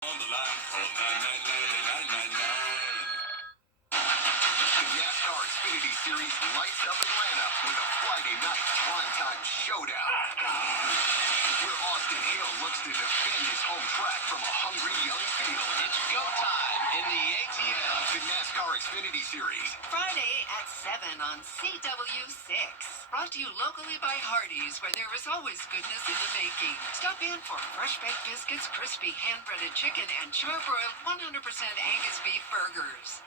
On the line for 99999. The NASCAR Xfinity Series lights up Atlanta with a Friday night primetime showdown, where Austin Hill looks to defend his home track from a hungry young field. It's go time in the ATL. The NASCAR Xfinity Series. Friday at 7 on CW6. Brought to you locally by Hardee's, where there is always goodness in the making. Stop in for fresh baked biscuits, crispy hand-breaded chicken, and char-broiled 100% Angus beef burgers.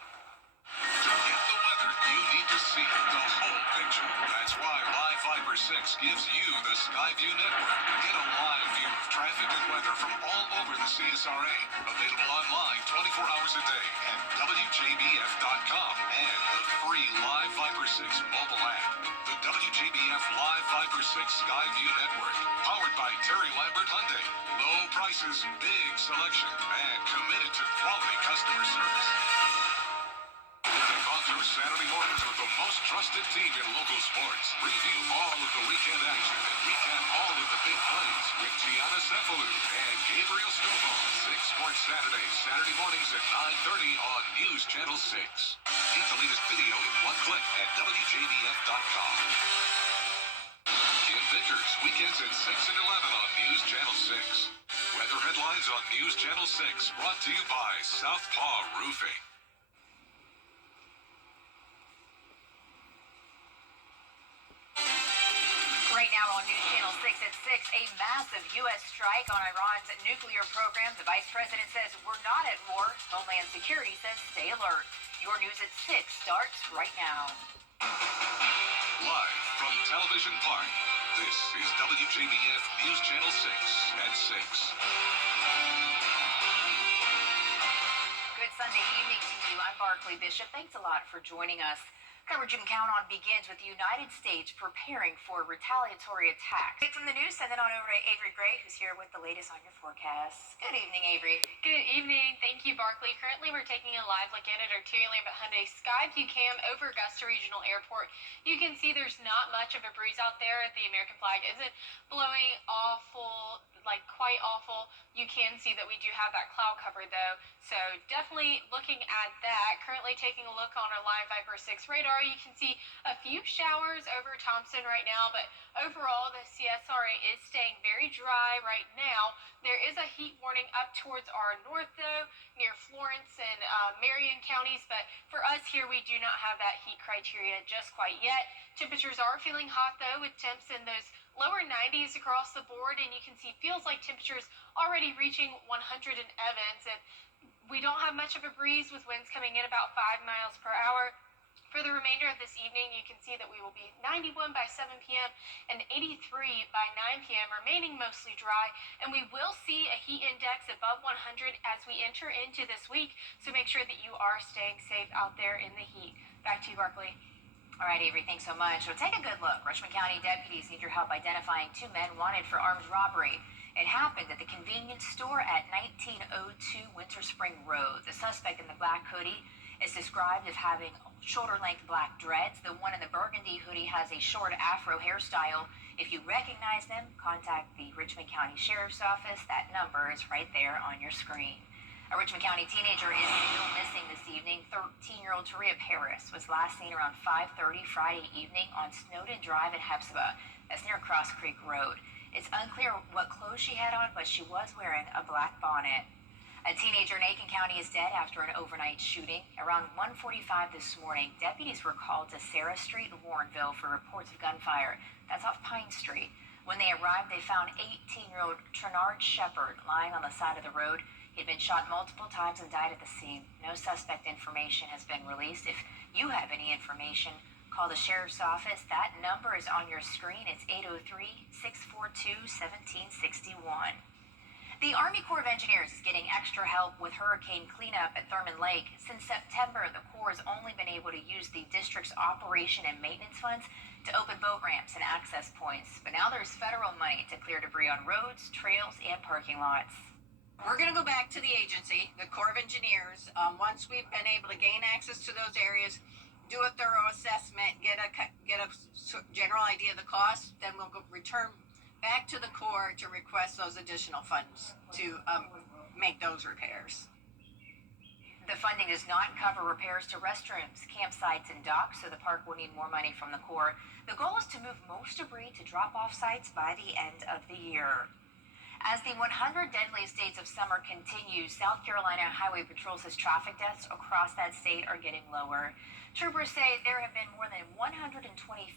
To get the weather, you need to see the whole picture. That's why Live Fiber 6 gives you the Skyview network. Get a live view of traffic and weather from all over the CSRA. Available online 24 hours a day at WJBF.com and the free Live Fiber 6 mobile app. The WJBF Live Fiber 6 Skyview network. Powered by Terry Lambert Hyundai. Low prices, big selection, and committed to quality customer service. Kick off your Saturday mornings with the most trusted team in local sports. Review all of the weekend action and recap all of the big plays with Gianna Cephalou and Gabriel Stovall. 6 Sports Saturdays, Saturday mornings at 9:30 on News Channel 6. Get the latest video in one click at WJBF.com. Kim Vickers, weekends at 6 and 11 on News Channel 6. Weather headlines on News Channel 6 brought to you by Southpaw Roofing. Right now on News Channel 6 at 6, a massive U.S. strike on Iran's nuclear program. The vice president says we're not at war. Homeland Security says stay alert. Your News at 6 starts right now. Live from Television Park, this is WJBF News Channel 6 at 6. Good Sunday evening to you. I'm Barclay Bishop. Thanks a lot for joining us. Coverage you can count on begins with the United States preparing for retaliatory attacks. From the news, send it on over to Avery Gray, who's here with the latest on your forecast. Good evening, Avery. Good evening. Thank you, Barclay. Currently, we're taking a live look in at Arterial Lambert Hyundai Skyview Cam over Augusta Regional Airport. You can see there's not much of a breeze out there. The American flag isn't blowing quite awful. You can see that we do have that cloud cover, though. So definitely looking at that. Currently taking a look on our Live Viper 6 radar. You can see a few showers over Thompson right now, but overall the CSRA is staying very dry right now. There is a heat warning up towards our north, though, near Florence and Marion counties, but for us here, we do not have that heat criteria just quite yet. Temperatures are feeling hot, though, with temps in those lower 90s across the board, and you can see feels like temperatures already reaching 100 in Evans, and we don't have much of a breeze with winds coming in about 5 miles per hour. For the remainder of this evening, you can see that we will be 91 by 7 p.m. and 83 by 9 p.m., remaining mostly dry, and we will see a heat index above 100 as we enter into this week, so make sure that you are staying safe out there in the heat. Back to you, Barclay. All right, Avery, thanks so much. So take a good look. Richmond County deputies need your help identifying 2 men wanted for armed robbery. It happened at the convenience store at 1902 Winter Spring Road. The suspect in the black hoodie is described as having shoulder-length black dreads. The one in the burgundy hoodie has a short afro hairstyle. If you recognize them, contact the Richmond County Sheriff's Office. That number is right there on your screen. A Richmond County teenager is still missing this evening. 13-year-old Taria Paris was last seen around 5:30 Friday evening on Snowden Drive in Hepzibah. That's near Cross Creek Road. It's unclear what clothes she had on, but she was wearing a black bonnet. A teenager in Aiken County is dead after an overnight shooting. Around 1:45 this morning, deputies were called to Sarah Street in Warrenville for reports of gunfire. That's off Pine Street. When they arrived, they found 18-year-old Trenard Shepard lying on the side of the road. He'd been shot multiple times and died at the scene. No suspect information has been released. If you have any information, call the Sheriff's Office. That number is on your screen. It's 803-642-1761. The Army Corps of Engineers is getting extra help with hurricane cleanup at Thurman Lake. Since September, the Corps has only been able to use the district's operation and maintenance funds to open boat ramps and access points. But now there's federal money to clear debris on roads, trails, and parking lots. We're going to go back to the agency, the Corps of Engineers. Once we've been able to gain access to those areas, do a thorough assessment, get a general idea of the cost, then we'll return back to the Corps to request those additional funds to make those repairs. The funding does not cover repairs to restrooms, campsites, and docks, so the park will need more money from the Corps. The goal is to move most debris to drop-off sites by the end of the year. As the 100 deadliest days of summer continue, South Carolina Highway Patrol says traffic deaths across that state are getting lower. Troopers say there have been more than 120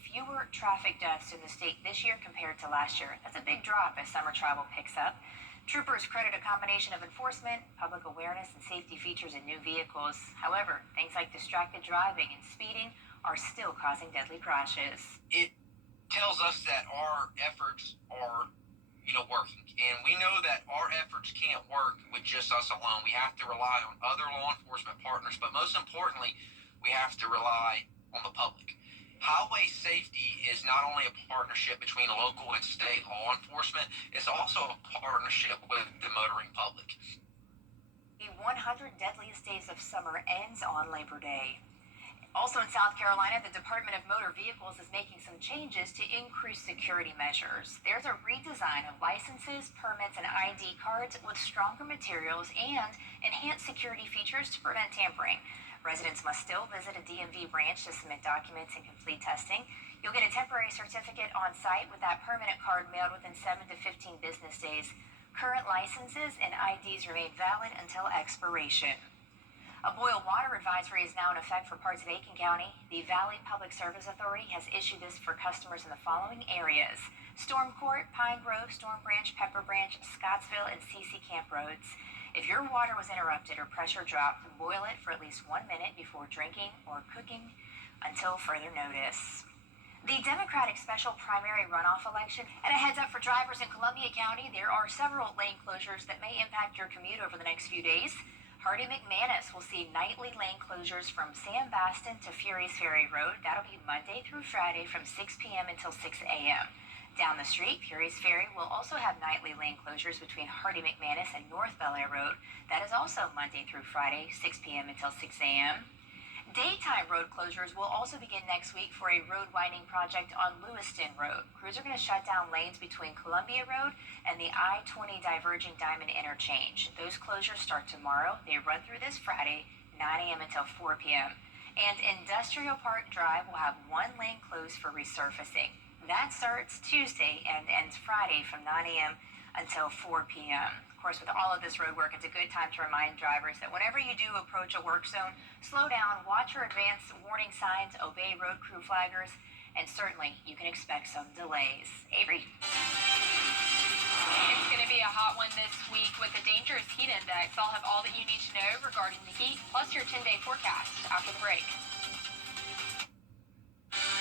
fewer traffic deaths in the state this year compared to last year. That's a big drop as summer travel picks up. Troopers credit a combination of enforcement, public awareness, and safety features in new vehicles. However, things like distracted driving and speeding are still causing deadly crashes. It tells us that our efforts are, working. And we know that our efforts can't work with just us alone. We have to rely on other law enforcement partners, but most importantly, we have to rely on the public. Highway safety is not only a partnership between local and state law enforcement, it's also a partnership with the motoring public. The 100 deadliest days of summer ends on Labor Day. Also in South Carolina, the Department of Motor Vehicles is making some changes to increase security measures. There's a redesign of licenses, permits, and ID cards with stronger materials and enhanced security features to prevent tampering. Residents must still visit a DMV branch to submit documents and complete testing. You'll get a temporary certificate on site with that permanent card mailed within 7 to 15 business days. Current licenses and IDs remain valid until expiration. A boil water advisory is now in effect for parts of Aiken County. The Valley Public Service Authority has issued this for customers in the following areas: Storm Court, Pine Grove, Storm Branch, Pepper Branch, Scottsville, and CC Camp Roads. If your water was interrupted or pressure dropped, boil it for at least 1 minute before drinking or cooking until further notice. The Democratic special primary runoff election, and a heads up for drivers in Columbia County, there are several lane closures that may impact your commute over the next few days. Hardy-McManus will see nightly lane closures from Sam Baston to Fury's Ferry Road. That'll be Monday through Friday from 6 p.m. until 6 a.m. Down the street, Fury's Ferry will also have nightly lane closures between Hardy-McManus and North Bel Air Road. That is also Monday through Friday, 6 p.m. until 6 a.m. Daytime road closures will also begin next week for a road widening project on Lewiston Road. Crews are going to shut down lanes between Columbia Road and the I-20 diverging Diamond interchange. Those closures start tomorrow. They run through this Friday, 9 a.m. until 4 p.m. And Industrial Park Drive will have one lane closed for resurfacing. That starts Tuesday and ends Friday from 9 a.m. until 4 p.m. Of course, with all of this road work, it's a good time to remind drivers that whenever you do approach a work zone, slow down, watch your advance warning signs, obey road crew flaggers, and certainly you can expect some delays. Avery. It's going to be a hot one this week with the dangerous heat index. I'll have all that you need to know regarding the heat, plus your 10-day forecast after the break.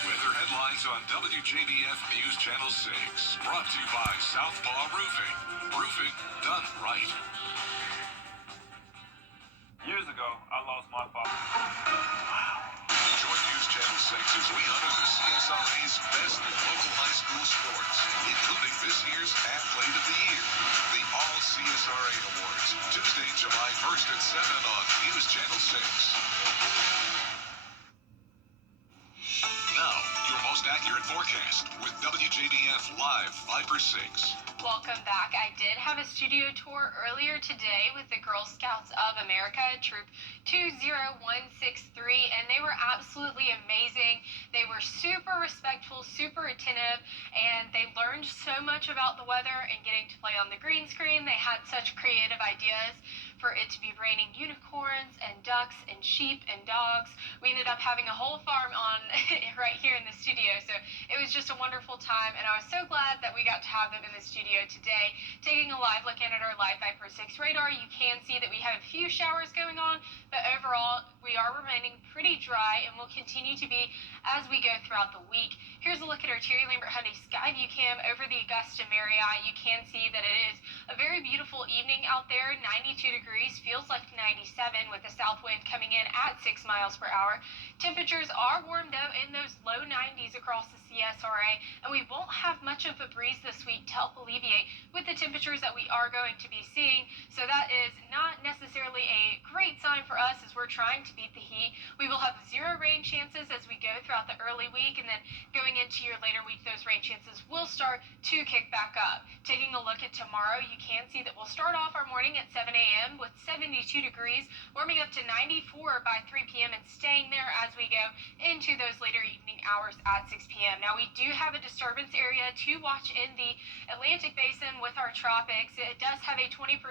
Weather headlines on WJBF News Channel 6. Brought to you by Southpaw Roofing. Roofing done right. Years ago, I lost my father. Join News Channel 6 as we honor the CSRA's best local high school sports, including this year's Athlete of the Year, the All CSRA Awards, Tuesday, July 1st at 7 on News Channel 6. Now, your most accurate forecast with WJBF Live 5/6. Welcome back. I did have a studio tour earlier today with the Girl Scouts of America, Troop 20163, and they were absolutely amazing. They were super respectful, super attentive, and they learned so much about the weather and getting to play on the green screen. They had such creative ideas for it to be raining unicorns and ducks and sheep and dogs. We ended up having a whole farm on right here in the studio, so it was just a wonderful time, and I was so glad that we got to have them in the studio today. Taking a live look in at our Live 5/6 radar, you can see that we have a few showers going on, but overall we are remaining pretty dry and will continue to be as we go throughout the week. Here's a look at our Terry Lambert Hyundai Skyview Cam over the Augusta Marriott. You can see that it is a very beautiful evening out there. 92 degrees, feels like 97 with the south wind coming in at 6 miles per hour. Temperatures are warm though in those low 90s across the CSRA, and we won't have much of a breeze this week to help alleviate with the temperatures that we are going to be seeing. So that is not necessarily a great sign for us as we're we're trying to beat the heat. We will have 0 rain chances as we go throughout the early week, and then going into your later week, those rain chances will start to kick back up. Taking a look at tomorrow, you can see that we'll start off our morning at 7 a.m. with 72 degrees, warming up to 94 by 3 p.m. and staying there as we go into those later evening hours at 6 p.m. Now, we do have a disturbance area to watch in the Atlantic Basin with our tropics. It does have a 20%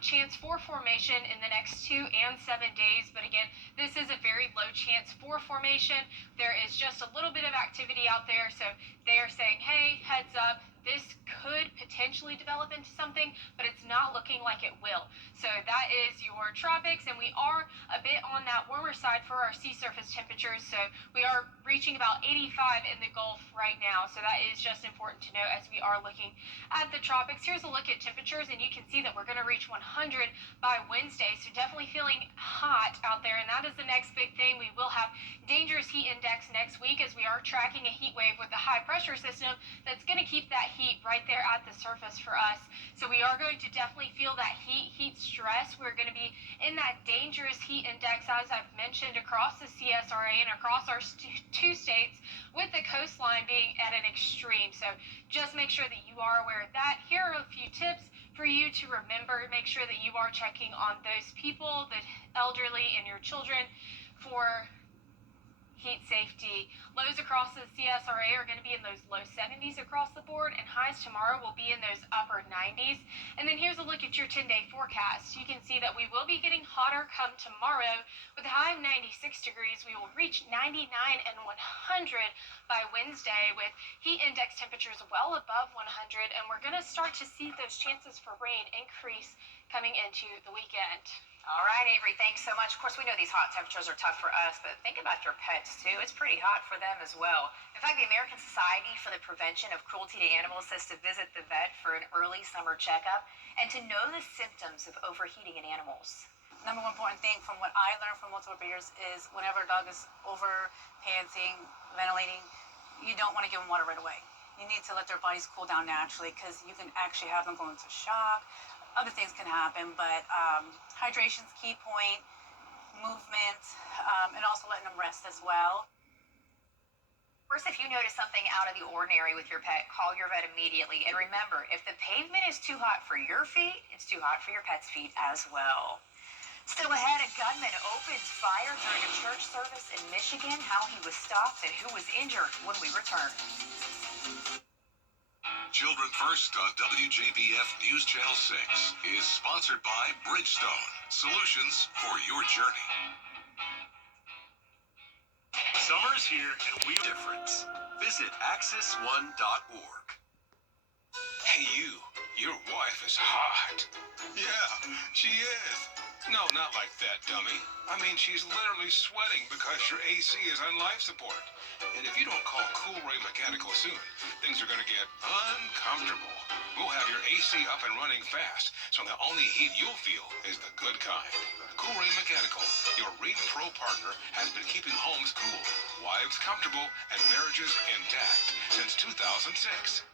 chance for formation in the next 2 and 7 days, but again, this is a very low chance for formation. There is just a little bit of activity out there, so they are saying, hey, heads up, this could potentially develop into something, but it's not looking like it will. So that is your tropics, and we are a bit on that warmer side for our sea surface temperatures. So we are reaching about 85 in the Gulf right now. So that is just important to note as we are looking at the tropics. Here's a look at temperatures, and you can see that we're going to reach 100 by Wednesday. So definitely feeling hot out there, and that is the next big thing. We will have dangerous heat index next week as we are tracking a heat wave with a high pressure system that's going to keep that heat right there at the surface for us. So we are going to definitely feel that heat stress. We're going to be in that dangerous heat index, as I've mentioned, across the CSRA and across our 2 states, with the coastline being at an extreme. So just make sure that you are aware of that. Here are a few tips for you to remember. Make sure that you are checking on those people, the elderly and your children, for heat safety. Lows across the CSRA are going to be in those low 70s across the board, and highs tomorrow will be in those upper 90s. And then here's a look at your 10-day forecast. You can see that we will be getting hotter come tomorrow with a high of 96 degrees. We will reach 99 and 100 by Wednesday with heat index temperatures well above 100, and we're going to start to see those chances for rain increase coming into the weekend. All right, Avery, thanks so much. Of course, we know these hot temperatures are tough for us, but think about your pets, too. It's pretty hot for them as well. In fact, the American Society for the Prevention of Cruelty to Animals says to visit the vet for an early summer checkup and to know the symptoms of overheating in animals. Number one important thing from what I learned from multiple breeders is whenever a dog is over panting, ventilating, you don't want to give them water right away. You need to let their bodies cool down naturally, because you can actually have them go into shock. Other things can happen, but hydration's key point, movement, and also letting them rest as well. Of course, if you notice something out of the ordinary with your pet, call your vet immediately. And remember, if the pavement is too hot for your feet, it's too hot for your pet's feet as well. Still ahead, a gunman opens fire during a church service in Michigan, how he was stopped and who was injured when we return. Children First on WJBF News Channel 6 is sponsored by Bridgestone, solutions for your journey. Summer's here and we difference. Visit axis1.org. Hey you, your wife is hot. Yeah, she is. No, not like that, dummy. I mean, she's literally sweating because your AC is on life support. And if you don't call Cool Ray Mechanical soon, things are going to get uncomfortable. We'll have your AC up and running fast, so the only heat you'll feel is the good kind. Cool Ray Mechanical, your Ream Pro partner, has been keeping homes cool, wives comfortable, and marriages intact since 2006.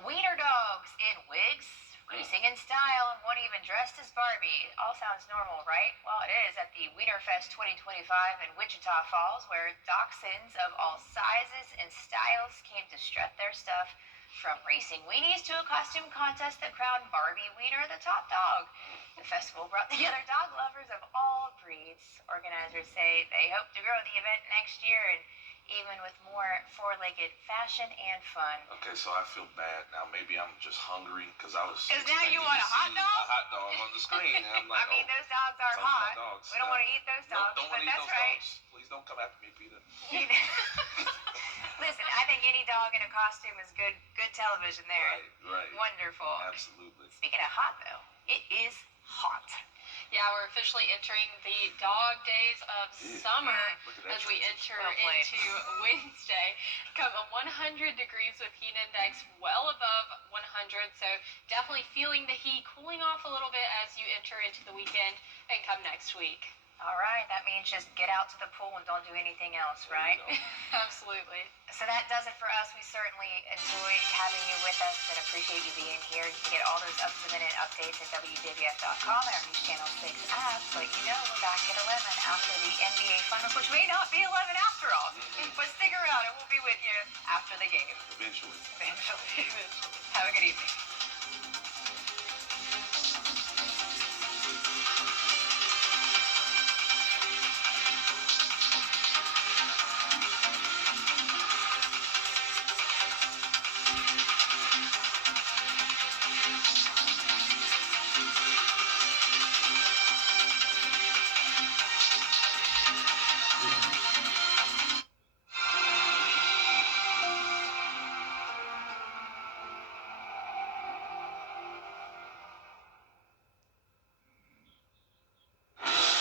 Wiener dogs in wigs, racing in style, and one even dressed as Barbie. All sounds normal, right? Well, it is at the Wienerfest 2025 in Wichita Falls, where dachshunds of all sizes and styles came to strut their stuff, from racing weenies to a costume contest that crowned Barbie Wiener the top dog. The festival brought together dog lovers of all breeds. Organizers say they hope to grow the event next year, and even with more four-legged fashion and fun. Okay, so I feel bad now. Maybe I'm just hungry because I was. Because now you want a hot dog? A hot dog on the screen. And I'm like, I mean, those dogs are hot. Dogs. We don't want to eat those dogs, Don't but want to eat that's those right. dogs. Please don't come after me, Peter. Listen, I think any dog in a costume is good television there. Right. Wonderful. Absolutely. Speaking of hot, though, it is hot. Yeah, we're officially entering the dog days of summer as we enter into Wednesday. Come 100 degrees with heat index well above 100, so definitely feeling the heat cooling off a little bit as you enter into the weekend and come next week. All right, that means just get out to the pool and don't do anything else, right? Absolutely. So that does it for us. We certainly enjoyed having you with us and appreciate you being here. You can get all those up-to-the-minute updates at WJBF.com and our News Channel 6 app. But you know we're back at 11 after the NBA Finals, which may not be 11 after all. But stick around and we'll be with you after the game. Eventually. Eventually. Have a good evening.